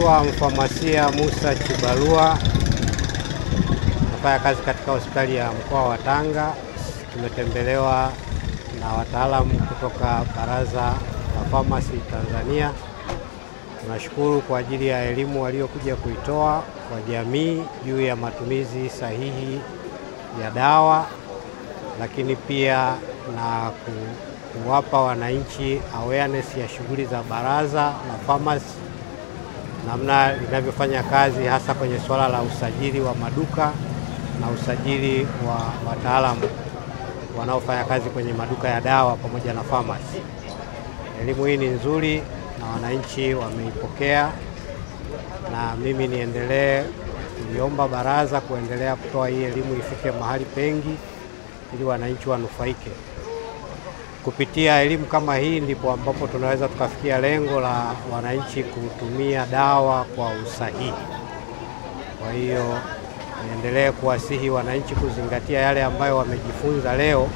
Naitwa Mfamasia Musa Chibalua, nafanya kazi katika hospitali ya mkoa wa Tanga. Tumetembelewa na wataalamu kutoka Baraza la Famasi Tanzania. Tunashukuru kwa ajili ya elimu waliokuja kuitoa kwa jamii juu ya matumizi sahihi ya dawa, lakini pia na kuwapa wananchi awareness ya shughuli za Baraza la Famasi, namna linavyofanya kazi hasa kwenye swala la usajili wa maduka na usajili wa wataalamu wanaofanya kazi kwenye maduka ya dawa pamoja na famasi. Elimu hii ni nzuri na wananchi wameipokea, na mimi niendelee kuliomba baraza kuendelea kutoa hii elimu ifike mahali pengi ili wananchi wanufaike. Kupitia elimu kama hii ndipo ambapo tunaweza tukafikia lengo la wananchi kutumia dawa kwa usahihi. Kwa hiyo niendelee kuwasihi wananchi kuzingatia yale ambayo wamejifunza leo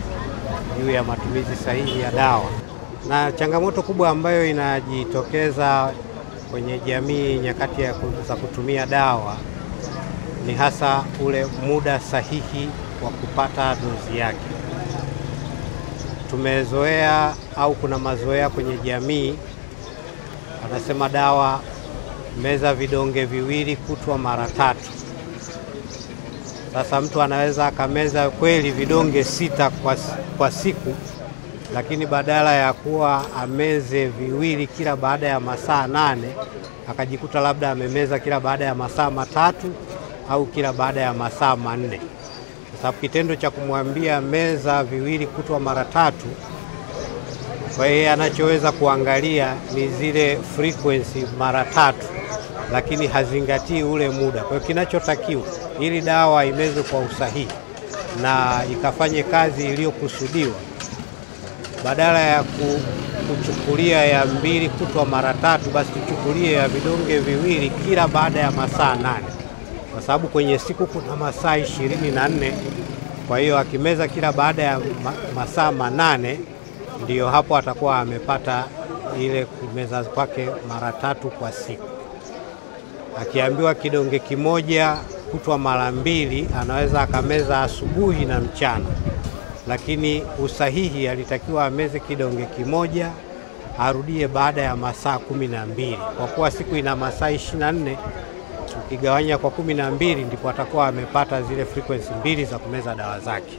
juu ya matumizi sahihi ya dawa. Na changamoto kubwa ambayo inajitokeza kwenye jamii nyakati za kutumia dawa ni hasa ule muda sahihi wa kupata dozi yake. Tumezoea au kuna mazoea kwenye jamii, wanasema dawa meza vidonge viwili kutwa mara 3. Sasa mtu anaweza akameza kweli vidonge 6 kwa siku, lakini badala ya kuwa ameze viwili kila baada ya masaa 8, akajikuta labda amemeza kila baada ya masaa 3 au kila baada ya masaa 4. Sababu kitendo cha kumwambia meza viwili kutwa mara 3, kwa hiyo anachoweza kuangalia ni zile frequency mara 3, lakini hazingatii ule muda. Kwa hiyo kinachotakiwa ili dawa imezwe kwa usahihi na ikafanye kazi iliyokusudiwa, badala ya kuchukulia ya 2 kutwa mara 3, basi tuchukulie ya vidonge viwili kila baada ya masaa 8. Kwa sababu kwenye siku kuna masaa 24, kwa hiyo akimeza kila baada ya masaa 8, ndiyo hapo atakuwa amepata ile kumeza kwake mara 3 kwa siku. Akiambiwa kidonge kimoja kutwa mara 2, anaweza akameza asubuhi na mchana, lakini usahihi alitakiwa ameze kidonge kimoja arudie baada ya masaa 12. Kwa kuwa siku ina masaa 24, ukigawanya kwa 12 ndipo atakuwa amepata zile frequency 2 za kumeza dawa zake.